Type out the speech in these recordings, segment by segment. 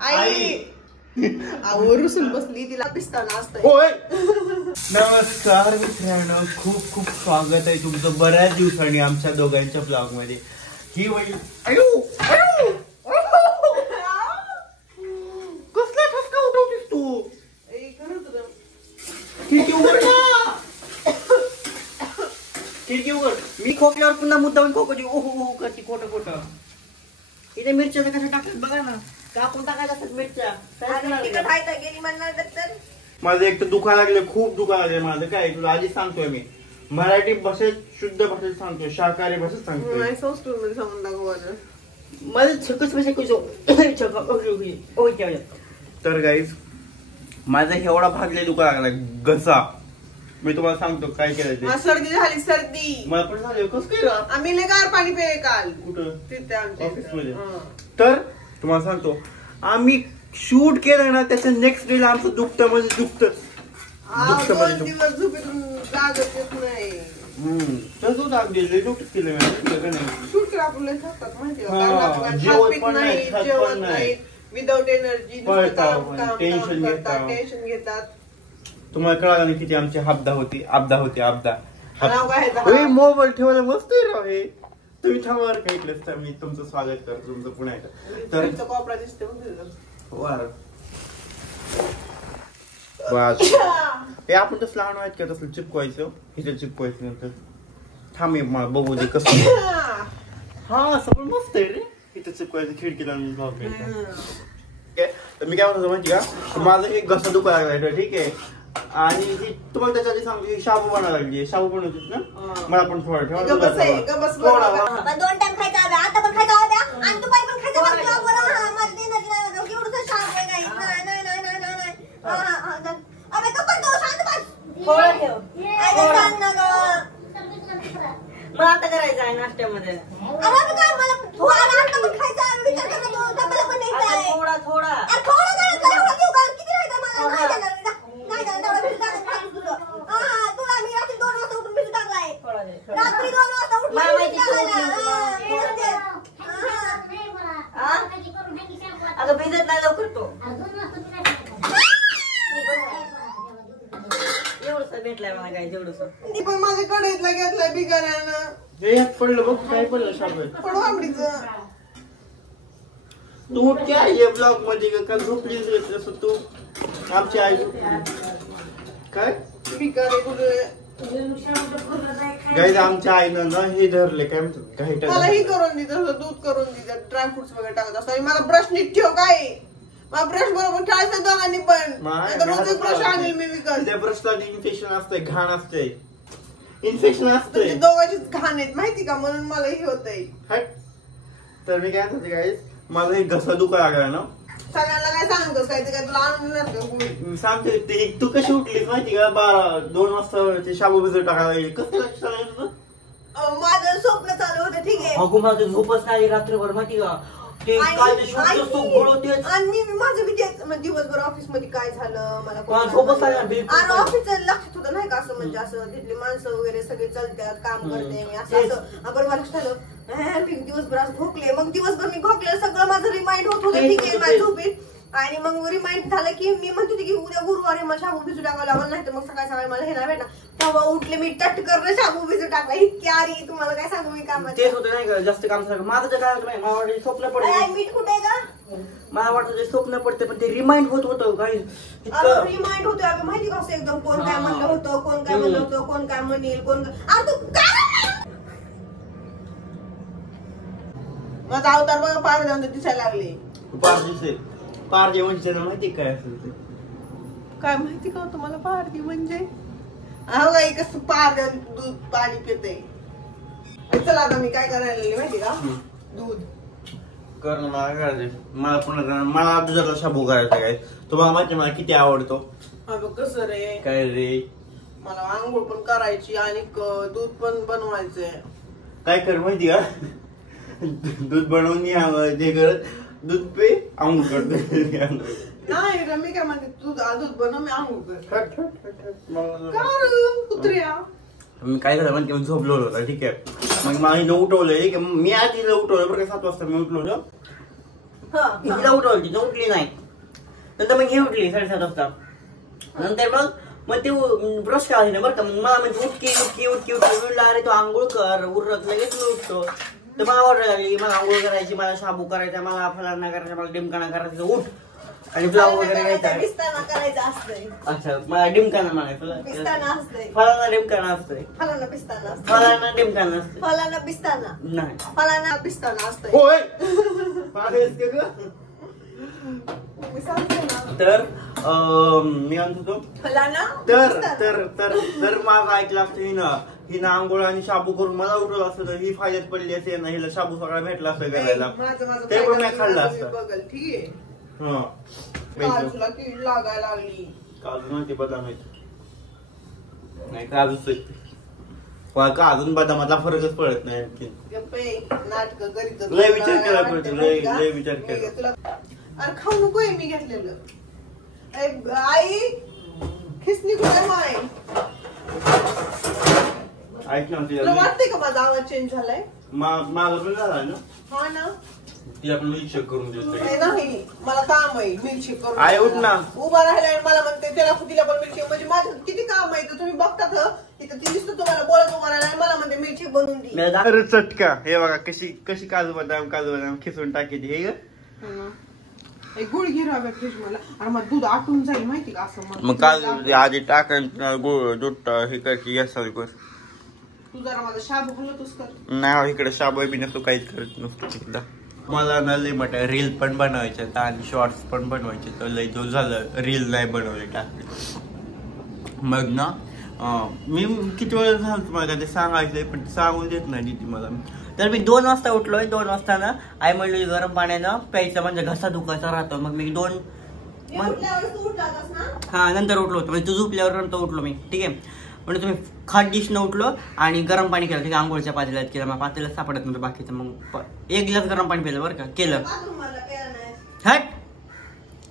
आई आवरून बसली तिला पिस्ताना असतं. होय. नमस्कार मित्रांनो, खूप खूप स्वागत आहे तुमचं बऱ्याच दिवसांनी आमच्या दोघांच्या ब्लॉग मध्ये. ही वही कसला ठसका उठवतीस तू? खिडकी उघड ना, खिडकी उघड. मी खोकल्यावर पुन्हा मुद्दाम खोकली ओहो करते खोटं खोटं. इथे मिरच्या कशा टाकतात बघा ना, कापून टाकायच्या असतात मिरच्या. माझं एक तर दुखा लागले, खूप दुखा लागले माझं. काय तुला आधी सांगतोय मी, मराठी भाषेत शुद्ध भाषेत सांगतोय, शाकाहारी भाषेत सांगतोय. संस्कृत सांगून दाखव माझं छकच तर गाईज माझा एवढा भागले दुखा लागला घसा. मी तुम्हाला सांगतो काय केलं ते. सर्दी झाली, सर्दी मला पण झाली. कसं काय? आम्ही नाही गार पाणी पिले काल. कुठं? तिथे आमच्या ऑफिस मध्ये. तर तुम्हाला सांगतो, आम्ही शूट केलं ना, त्याच्या नेक्स्ट डे ला आमचं दुखतं म्हणजे दुखतं. दिवस झोपेतून जागच येत नाही. तसंच अगदी डोक्यात केलं शूट करा आपण खातात माहिती जेवण नाही, विदाउट एनर्जी टेन्शन घेतात. तुम्हाला कळालं नाही किती आमची आपदा होती. नाव काय मोबाईल ठेवायला मस्त आहे. तुम्ही थांबावर काही ऐकलंच तर मी तुमचं स्वागत करतो, तुमचं पुन्हा तर कॉपरा दिसते. हे आपण तसं लहान आहेत का तसलं चिपकवायचं, इथे चिपकवायचं. नंतर थांब मला बघू दे कसं. हा सगळं मस्त आहे रे. इथे चिपकवायचं खिडकीला. तर मी काय म्हणतो माहिती का, माझं एक घसा दुखा लागलाय. ठीक आहे. आणि तुम्हाला त्याच्या आधी सांगतो, शाबू बनायला लागली. शाबू बनवतीस ना, मला पण थोडं ठेवा. 2 टाइम खायचा आता पण खायचा आणि दुपारी पण खायचा. मला आता करायचं आहे नाश्त्यामध्ये. थोडा अगं भिजत नाही लवकर तो. एवढंच भेटलाय मला काय जेवढंच. पण माझ्या कढईतला घेतलाय बिगाऱ्यानं. हे पडलं बघ, काय पडलं शाबू पडू आंबडीचं. तू काय ये ब्लॉग मध्ये काल झोपलीच तसं तू. आमची आई काय बिगारे कुठे गाईज आमच्या आईनं ना हे धरले काय म्हणतात, मला ही करून दे, तसं दूध करून दे, ड्रायफ्रुट्स वगैरे टाकत असतो. आणि मला ब्रश नीट ठेव. काय मला ब्रश बरोबर खेळायचं दोघांनी पण. रोज ब्रश आणेल मी विकत. त्या ब्रशला इन्फेक्शन असतंय, घाण असते, इन्फेक्शन असतंय. दोघांचीच घाण आहेत माहिती का, म्हणून मला ही होतंय. तर मी काय म्हणते गाईज, माझा एक घसा दुखा लागला ना. सगळ्यांना काय सांगतोस, काय ते काय तुला आणून सांगते ते. तू कशी उठलीस माहिती का, 2 वाजता ते शाबू भिजत टाकायला. कसं लक्ष तुझं? माझं स्वप्न चालू होतं. ठीक आहे. अगो माझं झोपच नाही रात्रभर माहिती का. आणि माझं बी तेच दिवसभर ऑफिस मध्ये काय झालं मला झोपच नाही. ऑफिसचं लक्षात होतं नाही का, असं म्हणजे असं तिथली माणसं वगैरे सगळे चालतात, काम करते मी असं बरोबर लक्षात आलं. मी दिवसभर असं खोकले. मग दिवसभर मी खोकले, सगळं माझं रिमाइंड होत होतं. ठीक आहे माझ्या झोपेत. आणि मग रिमाइंड झालं की मी म्हणत होते की उद्या गुरुवारी मला शाबू भिजू टाकावं लागलं, नाही तर मग सकाळी सकाळी मला हे नाही भेटणार. तेव्हा उठले मी टटकर शाबू भिजू टाकला. इतकी आरी तुम्हाला काय सांगू मी कामात. तेच होतं नाही का, जास्त काम झालं माझं. तर काय होतं मला वाटतं स्वप्न पडते. मीठ कुठे का मला वाटतं ते स्वप्न पडते, पण ते रिमाइंड होत होतं काही. रिमाइंड होतं अगं माहिती का, असं एकदम कोण काय म्हणलं होतं, कोण काय म्हणलं होतं, कोण काय म्हणेल, कोण माझा अवतार बघा पार जाऊन दिसायला लागले. पारदी म्हणजे माहिती काय असेल ते. काय माहिती का तुम्हाला पारदी म्हणजे? अहो कसं पार दूध पाणी पिते. चला आता मी काय करायला माहिती का, दूध करणं मला करायचं. मला पुन्हा मला दुधाचा शाबू करायचा. काय तुम्हाला माहिती मला किती आवडतो. कसं रे, काय रे, मला आंघोळ पण करायची आणि दूध पण बनवायचंय. काय कर माहिती का, दूध बनवून हे करत दूध पे आंघोळ करतो. नाही मी काय म्हणते, दूध बनव मी आंघोळ कर. कुत्र्या मी काय झालं म्हणजे झोपलो होता. ठीक आहे. मग मला उठवलंय की मी आधी उठवलं बरं का, 7 वाजता मी उठलो होतो. हिला उठवली ती उठली नाही. नंतर मग ही उठली 7:30 वाजता. नंतर मग ते ब्रश करायला बरं का. मग मला म्हणजे उठकी म्हणलं अरे तू आंघोळ कर उरत लगेच मी उठतो. तर मला ऑर्डर लागली मला आंघोळ करायची मला शाबू करायचा मला फलाना करायचा मला डिमकाना करायचा उठ आणि ब्लाऊज वगैरे घ्यायचा. अच्छा मला डिमकाना म्हणायचं फलाना डिमकाना असतोय फलाना डिमकाना असतोय फलाना पिस्ताना नाही फलाना पिस्ताना असतोय. होय तर मी म्हणत होतो फलाना तर माझं ऐकलं असतं हिनं आंघोळ आणि शाबू करून मला उठवलं असतं तर ही फायद्यात पडली असेल ना. हिला शाबू सगळा भेटला असतं करायला ते पण मी खाल्लं असतं. ठीक आहे काजू लागायला लागली नव्हती बदाम नाही काजूच अजून बदामातला फरकच पडत नाही आणखी. नाटक करीत लय विचार केला पाहिजे लय विचार केला. तुला अरे खाऊ नकोय मी घेतलेलं. आई खिसणी कुठे माय ऐक ना तुला वाटतंय का माझा आवाज चेंज झालाय. माझा पण झाला ना. हा ना तिला पण मिल्कशेक करून देतो. नाही मला काम आहे मिल्कशेक करून. आई उठ ना उभा राहिला मला म्हणते त्याला तिला पण मिल्कशेक म्हणजे माझं किती काम आहे तर तुम्ही बघतात तिथं ती दिसतो तुम्हाला बोलत उभा राहिला मला म्हणते मिल्कशेक बनवून दे. अरे चटका हे बघा कशी काजू बदाम खिसून टाकायची हे गुळ गिराव्या फ्रीज मला आणि मग दूध आटून जाईल माहिती का असं मग काजू आधी टाकायचं गुळ दूध हे करायची गॅस चालू कर. तू जरा माझा शाबू हलतोस कर. नाही इकडे शाबू बी नसतो काहीच करत नसतो तिकडं. मला ना लय म्हटलं रील पण बनवायचे आणि शॉर्ट्स पण बनवायचे तर लय दिवस झालं रील नाही बनवले टाकले. मग ना मी किती वेळ झालं तुम्हाला ते सांगायचंय पण सांगू देत नाही ती मला. तर मी 2 वाजता उठलोय. 2 वाजता ना आई म्हणली गरम पाण्यानं प्यायचं म्हणजे घसा दुखायचा राहतो. मग मी 2 हा नंतर उठलो होतो म्हणजे तू झोपल्यावर नंतर उठलो मी. ठीक आहे म्हणजे तुम्ही खाट डिश न उठलो आणि गरम पाणी केलं. ठीक आहे आंघोळच्या पातेल्यात केलं मग पातेल्यात सापडत नव्हतं बाकीचं. मग 1 ग्लास गरम पाणी पिलं बरं का केलं. हट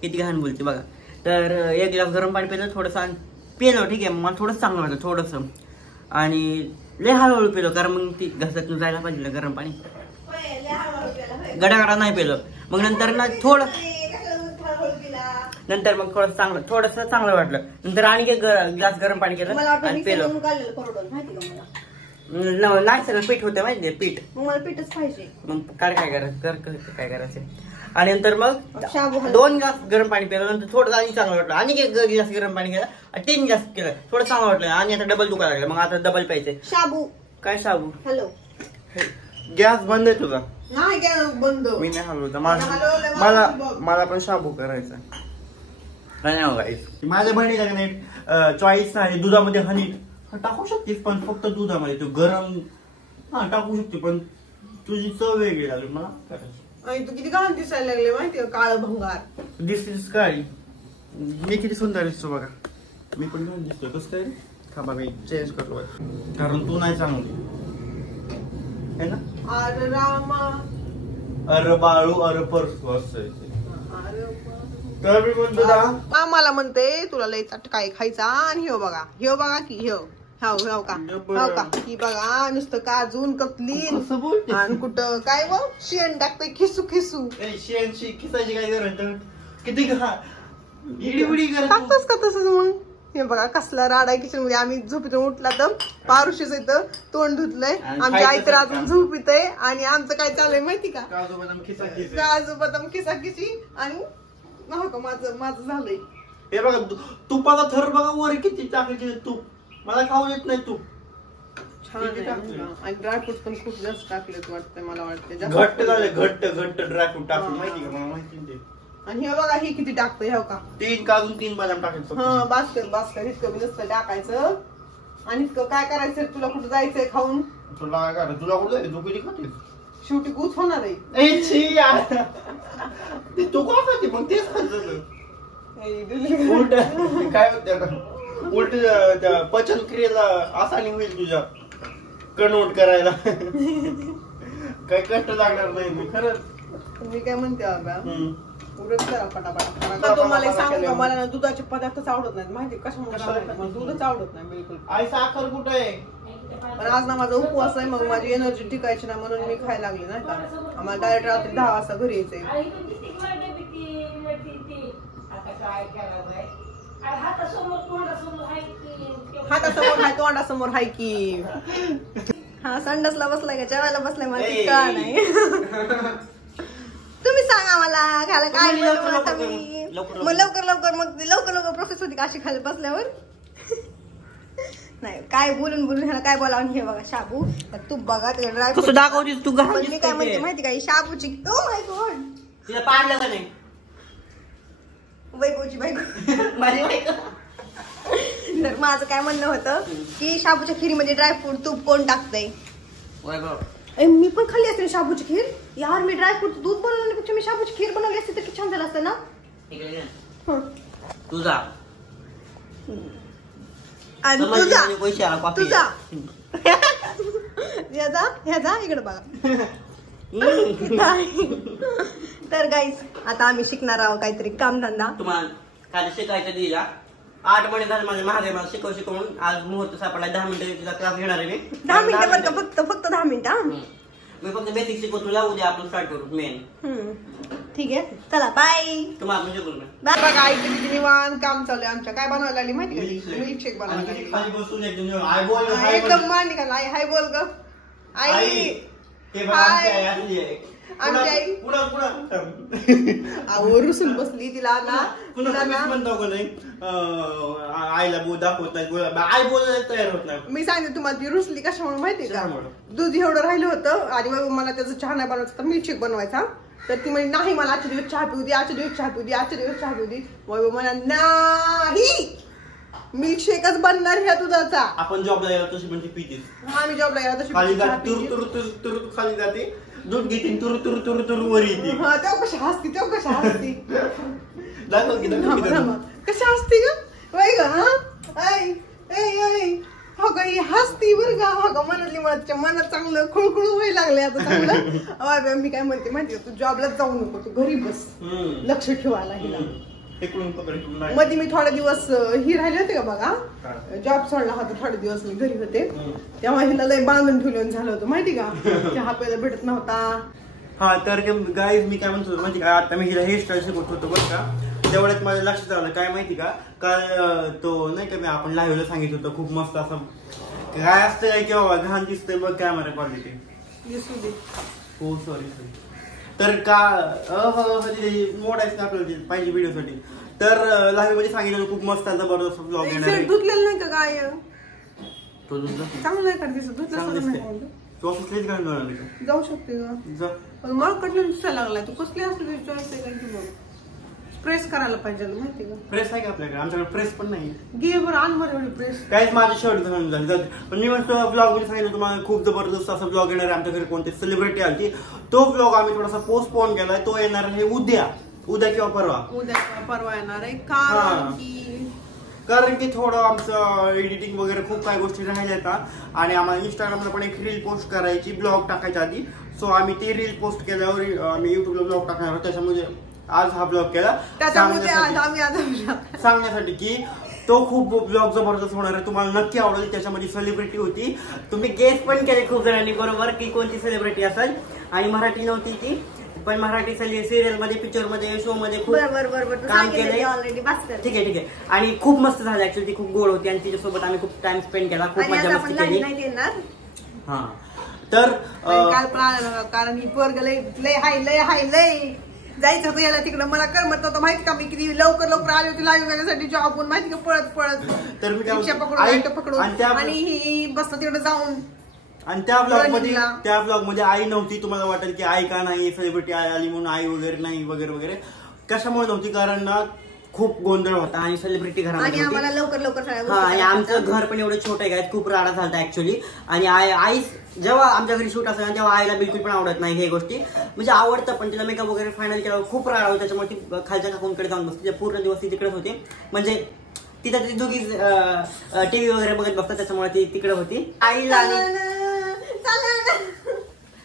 किती घाण बोलते बघा. तर 1 ग्लास गरम पाणी पिलं थोडंसं पिलं. ठीक आहे मला थोडंसं चांगलं वाटलं थोडंसं आणि लय हळूहळू पिलो कारण मग ती घसातून जायला पाहिजे गरम पाणी. गडागडा नाही पिलो. मग नंतर ना नंतर मग थोडंसं चांगलं वाटलं. नंतर आणि 1 ग्लास गरम पाणी केलं आणि पिलो. नाही सगळं पीठ होतं माहिती पीठ मग मला पीठच पाहिजे. मग काय करायचं आणि नंतर मग 2 ग्लास गरम पाणी पिलं. नंतर थोडं आणि चांगलं वाटलं आणि 1 ग्लास गरम पाणी केलं आणि 3 ग्लास केलं थोडं चांगलं वाटलं आणि आता डबल दुखायला लागलं. मग आता डबल प्यायचंय शाबू. काय शाबू. हॅलो गॅस बंद आहे तुझा. नाही गॅस बंद मी नाही हलवता मला पण शाबू करायचा. माझ्या बहिणीला नाही चॉईस नाही दुधामध्ये हनी टाकू शकतेस पण फक्त दुधामध्ये तू गरम टाकू शकते पण तुझी चव वेगळी लागली मला करायची. तू किती घाण दिसायला लागले माहितीये काळ भंगार दिसतेस काळी. मी किती सुंदर दिसतो बघा. मी पण घाण दिसतोय कसं काय थांबा मी चेंज करतो कारण तू नाही चांगली है ना. अरे रामा अरे बाळू अरे परसू असं. तर मी म्हणतो ना मला म्हणते तुला लय काय खायचा आणि ह्यो बघा की ह्यो का ही बघा नुसतं काजून कपलीन आणि कुठं काय व शेण टाकतोय खिसू शेणची खिसायची काय गरज किती टाकतोस का तसंच. मग हे बघा कसला राडा किचन मध्ये. आम्ही झोपेतून उठला तर पारुशीच येतं तोंड धुतलंय आमची आई तर अजून झोपीत आहे आणि आमचं काय चाललंय माहिती का काजू बदाम खिसाखिसी आणि का माझं झालंय. हे बघा तुपाचा थर बघा वर किती टाकायचे तूप मला खाऊ येत नाही तूप छान आणि ड्रायफ्रूट पण खूप जास्त टाकलेत वाटतंय मला वाटते घट्ट झाले घट्ट ड्रायफ्रूट टाकून माहिती का मला माहिती. आणि हे बघा हे किती टाकतोय हो का 3 काजू 3 बदाम टाकायचं. हा बास्कर इतकं नसतं टाकायचं. आणि इतकं काय करायचं तुला कुठं जायचंय खाऊन तुला कुठं जायचं तू किती खातेस शेवटी गुच होणार आहे. तू का खाते मग तेच उलट काय होत उलट त्या पचन क्रियेला आसानी होईल तुझ्या कन्वर्ट करायला काही कष्ट लागणार नाही. मी खरंच मी काय म्हणते बाबा उलट करा पटापट. तुम्हाला सांगू का मला दुधाचे पदार्थच आवडत नाहीत माहिती कशामुळे दूधच आवडत नाही बिलकुल. आई साखर कुठे आहे. पण आज ना माझा उपवास आहे मग माझी एनर्जी टिकायची ना म्हणून मी खायला लागली नाही का. आम्हाला डायरेक्ट रात्री 10 वाजता घरी यायचंय हातासमोर हाय तोंडासमोर हाय की. हा संडासला बसलाय का जेवायला बसलाय मला ते कळा नाही. तुम्ही सांगा मला खायला काय बनवू आता मी. मग लवकर प्रोसेस होती का अशी खाली बसल्यावर. नाही काय बोलून ह्याला काय बोलावं. हे बघा शाबू तू बघा ते ड्राय कसं दाखवतीस तू मी काय म्हणते माहिती का शाबूची. ओ माय गॉड तिला पाडलं का नाही वैभवची बायको. माझी बायको. तर माझं काय म्हणणं होतं की शाबूच्या खिरीमध्ये ड्रायफ्रूट तूप कोण टाकतंय. मी पण खाल्ली असते शाबूची खीर यार. मी ड्रायफ्रूट दूध बनवण्यापेक्षा मी शाबूची खीर बनवली असते तर किती छान झालं असतं ना. तुझा आणि तुझा ह्याचा इकडे बघा. तर गाईज आता आम्ही शिकणार आहोत काहीतरी कामधंदा. तुम्हाला काय शिकायचं दिला 8 महिने झाले माझ्या महादेव मला शिकवून आज मुहूर्त सापडला. 10 मिनिटं तुझा क्लास घेणार आहे मी. 10 मिनिटं बरं का फक्त 10 मिनिटं. मी फक्त बेसिक शिकवतो तुला. उद्या आपण स्टार्ट करू मेन. ठीक आहे चला बाय. तुम्हाला म्हणजे बोलू बघा आई किती निवांत काम चालू आहे आमच्या. काय बनवायला लागली माहिती का. मिल्कशेक बनवायला एकदम मांडी का. आई हाय बोल ग. आई आमची आई रुसून बसली. तिला ना आईला दाखवत आई बोलायला तयार होत नाही. मी सांगते तुम्हाला ती रुसली कशामुळे माहिती का. दूध एवढं राहिलं होतं आणि मला त्याचं चहा नाही बनवायचा तर मिल्कशेक बनवायचा. तर ती म्हणजे नाही मला आजच्या दिवस चहा पिऊ दे. आजच्या दिवस चहा पिऊ दे. आजच्या दिवस चहा पिऊ दे. वैभव म्हणा नाही मिल्कशेकच बनणार ह्या दुधाचा. आपण जॉबला गेलो तशी म्हणजे पितीस. आम्ही जॉबला गेला तशी खाली जाते दूध घेते तुरु तुरु तुरु तुरु वर येते. तेव्हा कशी हसती दाखव की कशी हसती ग वय ग. हो ग ही हसती बरं का. हो ग मनातली मनात चांगलं खुळखुळ व्हायला लागले आता चांगलं. मी काय म्हणते माहिती का तू जॉबलाच जाऊ नको. तू घरी बस लक्ष ठेवायला हिला. मध्ये मी थोडे दिवस ही राहिले होते का बघा. जॉब सोडला होता थोडे दिवस मी घरी होते तेव्हा हिला लय बांधून ठेवलं झालं होतं माहिती का. चहा प्यायला भेटत नव्हता. हा तर गाईज मी काय म्हणतो माहिती का. आता मी हिला हेअरस्टाईल शिकवत होतो बरं का. तेवढ्यात माझ्या लक्षात आलं काय माहिती का. काल तो नाही का मी आपण लाईव्हला सांगितलं होतं खूप मस्त असं काय असतं किंवा घाण दिसतंय बघ कॅमेरा क्वालिटी. हो सॉरी. तर का मोडायचं आपल्याला पाहिजे व्हिडिओसाठी. तर लाईव्ह मध्ये सांगितलं खूप मस्त जबरदस्त ब्लॉग येणार आहे. धुतलेलं नाही का काय तो चांगलं आहे का दिसत ऑफिसलाच घालून जाऊ शकते का. मला कटलं दिसायला लागलाय. तू कसली असली चॉईस आहे का की बघ. प्रेस करायला पाहिजे माहिती का. प्रेस आहे का आपल्याकडे. आमच्याकडे प्रेस पण नाही. घे बरं आण बरं एवढी प्रेस. काहीच माझं शर्ट घालून झालं. पण मी म्हणतो ब्लॉग मध्ये सांगितलं तुम्हाला खूप जबरदस्त असा ब्लॉग येणार आहे. आमच्या घरी कोणते सेलिब्रिटी आली तो ब्लॉग आम्ही थोडासा पोस्टपोन केलाय. तो येणार आहे उद्या किंवा परवा येणार आहे. कारण की थोडं आमचं एडिटिंग वगैरे खूप काही गोष्टी राहिल्या आणि आम्हाला इंस्टाग्रामला पण एक रील पोस्ट करायची ब्लॉग टाकायच्या आधी. सो आम्ही ती रील पोस्ट केल्यावर आम्ही युट्यूबला ब्लॉग टाकणार आहोत. त्याच्यामुळे आज हा ब्लॉग केला सांगण्यासाठी की तो खूप ब्लॉग जबरदस्त होणार आहे. तुम्हाला नक्की आवडेल. त्याच्यामध्ये सेलिब्रिटी होती. तुम्ही गेस पण केले खूप जणांनी बरोबर की कोणती सेलिब्रिटी असेल. आणि मराठी नव्हती ती पण मराठी सिरियल मध्ये पिक्चर मध्ये शो मध्ये खूप काम केलंय. ठीक आहे आणि खूप मस्त झालं. ऍक्च्युअली ती खूप गोड होती आणि तिच्यासोबत आम्ही खूप टाइम स्पेंड केला. खूप मजा मस्ती केली. हा तर काल पण कारण ही पोरग लय हाय जायचं होतं याला तिकडं. मला करमत नव्हतं माहिती का. मी किती लवकर आले होते लाईव्ह करण्यासाठी जॉबून माहिती का पळत तर मी पकडून आणि ही बसतं तिकडे जाऊन. आणि त्या ब्लॉग मध्ये आई नव्हती. तुम्हाला वाटेल की आई का नाही सेलिब्रिटी आली म्हणून आई वगैरे नाही वगैरे कशामुळे नव्हती. कारण ना खूप गोंधळ होता आणि सेलिब्रिटी घरामध्ये आम्हाला लवकर आणि आमचं घर पण एवढं छोटं आहे. खूप राडा झाला ऍक्च्युअली. आणि आई जेव्हा आमच्या घरी शूट असेल तेव्हा आईला बिलकुल पण आवडत नाही हे गोष्टी. म्हणजे आवडतं पण तिला मेकअप वगैरे फायनल केला खूप राडा होता. त्याच्यामुळे ती खालच्या काकूंकडे जाऊन बसते. पूर्ण दिवस ती तिकडेच होते. म्हणजे तिथं ती दोघी टीव्ही वगैरे बघत बसतात. त्याच्यामुळे ती तिकडे होती. आईला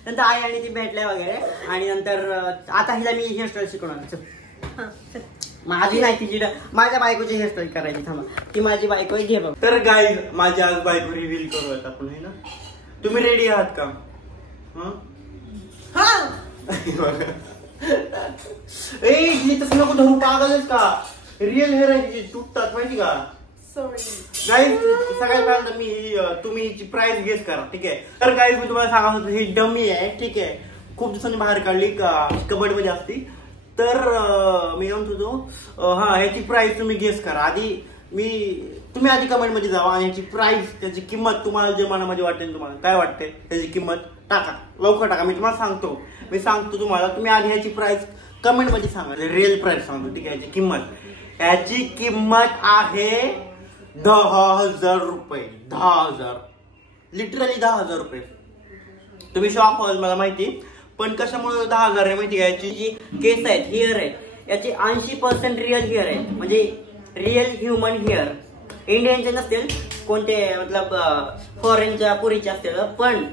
नंतर आई आणि ती भेटल्या वगैरे. आणि नंतर आता हिला मी हेअरस्टाईल शिकवणार. माझी नाही तिची माझ्या बायकोची हेअरस्टाईल करायची. थांबा ती माझी बायको घे बघ. तर गाईज माझी आज बायको रिव्हील करूयात आपण है ना. तुम्ही रेडी आहात का. ए तसं नको धरू पागलच का. रिअल हेअर आहे तुटतात माहिती का गाईज. सगळ्यात पहिल्यांदा तुम्ही हिची प्राइस गेस करा, ठीक आहे. तर गाईज मी तुम्हाला सांगा होतो ही डमी आहे, ठीक आहे. खूप दिवसांनी बाहेर काढली, कबड मध्ये असती. तर मी म्हणत होतो हा ह्याची प्राइस तुम्ही गेस करा. तुम्ही आधी कमेंट मध्ये जावा आणि ह्याची प्राइस, त्याची किंमत तुम्हाला जे मनामध्ये वाटेल, तुम्हाला काय वाटते त्याची किंमत टाका, लवकर टाका. मी तुम्हाला सांगतो तुम्हाला. तुम्ही आधी ह्याची प्राइस कमेंट मध्ये सांगा, रिअल प्राइस सांगतो, ठीक आहे. ह्याची किंमत आहे 10,000 रुपये. 10,000, लिटरली 10,000 रुपये. तुम्ही शॉक व्हाल मला माहिती, पण कशामुळे 10,000 आहे माहिती आहे. याची जी केस आहेत, हेअर आहेत, याची 80% रिअल हेअर आहे, म्हणजे रिअल ह्युमन हेअर. इंडियनचे नसतील, कोणते मतलब फॉरेनच्या पुरीचे असतील, पण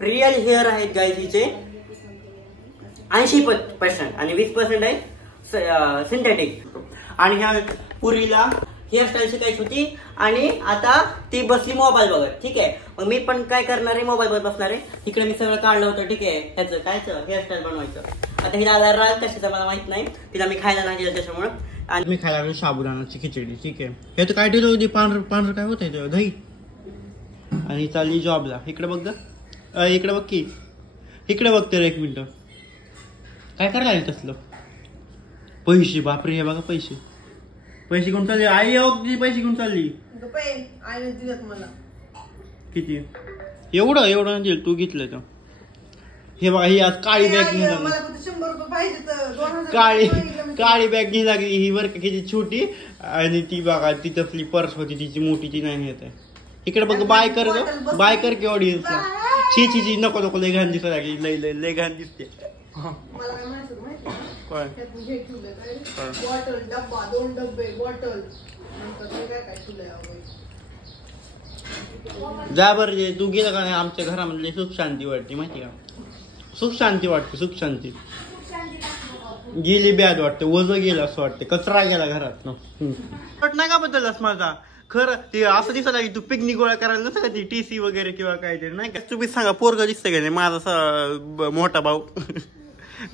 रिअल हेअर आहेत गाईज हिचे 80% आणि 20% आहे सिंथेटिक. आणि ह्या पुरीला हेअरस्टाईल शिकायची होती आणि आता ती बसली मोबाईल बघत, ठीक आहे. मग मी पण काय करणार आहे, मोबाईल बघत बसणार आहे. इकडे मी सगळं काढलं होतं, ठीक आहे, ह्याचं कायचं हेअरस्टाईल बनवायचं. आता हिला आला राग कशाचा मला माहित नाही, तिला मी खायला नाही दिलं त्याच्यामुळे. आणि मी खायला लागलो साबुदाणाची खिचडी, ठीक आहे. हे तर काय दिलं होती, पांढरं काय होत आहे दही. आणि चालली जॉबला. इकडे बघ, इकडे बघ की, इकडे बघते रे, एक मिनिट. काय करायला लागेल तसलं पैसे, बापरे. हे बघा पैसे घेऊन चालली आई. पैसे घेऊन चालली. मला किती? एवढं दिल तू घेतलं तर. हे बघा ही आज काळी बॅग घेऊन लागली. 100 रुपये पाहिजे तर काळी बॅग घेऊन लागली ही बरं का, किती छोटी. आणि ती बघा ती तसली पर्स होती तिची मोठी, ती नाही येत आहे. इकडे बघ, बाय कर की ऑडियन्सला. ची नको लय घाण दिसायला लागली, लय घाण दिसते. मला काय म्हणायचं माहिती काय हे ठेवलं काय, बॉटल डब्बा, 2 डब्बे बॉटल, काय ठेवलंय. जा बरं, तू गेला का नाही आमच्या घरामध्ये सुख शांती वाटते माहिती का. सुख शांती वाटते, सुख शांती गेली, ब्याद वाटते, वज गेलं असं वाटते, कचरा गेला घरात. नाही का बदललास माझा खरं. ते असं दिसत की तू पिकनिक गोळा करायला नसतं का, ती TC वगैरे किंवा काहीतरी नाही का. तुम्ही सांगा पोरग दिसतं का नाही माझा मोठा भाऊ.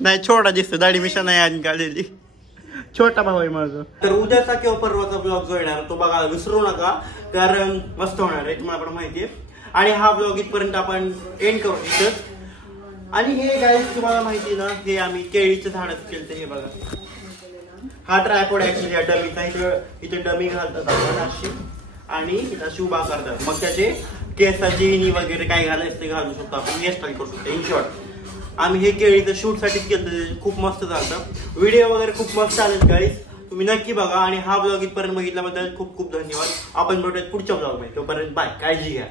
नाही छोटा दिसतो, दाढी मिशा नाही आणि काढलेली, छोटा भाऊ आहे माझा. तर उद्याचा किंवा परवाचा ब्लॉग जो येणार तो बघायला विसरू नका, कारण मस्त होणार आहे, तुम्हाला पण माहिती आहे. आणि हा ब्लॉग इथपर्यंत आपण एंड करू इथंच. आणि हे गाईज तुम्हाला माहिती ना, हे आम्ही केळीचं झाडच केलं. हे बघा, हा ट्रायपॉड ऍक्च्युली डमीचा, इथे डमी घालतात आपण अशी आणि इथं शुभा करतात. मग त्याचे केसाची वगैरे काय घालायचं ते घालू शकतो आपण, हेअरस्टाईल करू शकतो. इन शॉर्ट आम्ही हे केळीचं शूट साठीच केलं, खूप मस्त झालं. व्हिडिओ वगैरे खूप मस्त आलेत गाईज, तुम्ही नक्की बघा. आणि हा ब्लॉग इथपर्यंत बघितल्याबद्दल खूप खूप धन्यवाद. आपण भेटूयात पुढच्या ब्लॉग मध्ये, तोपर्यंत बाय, काळजी घ्या.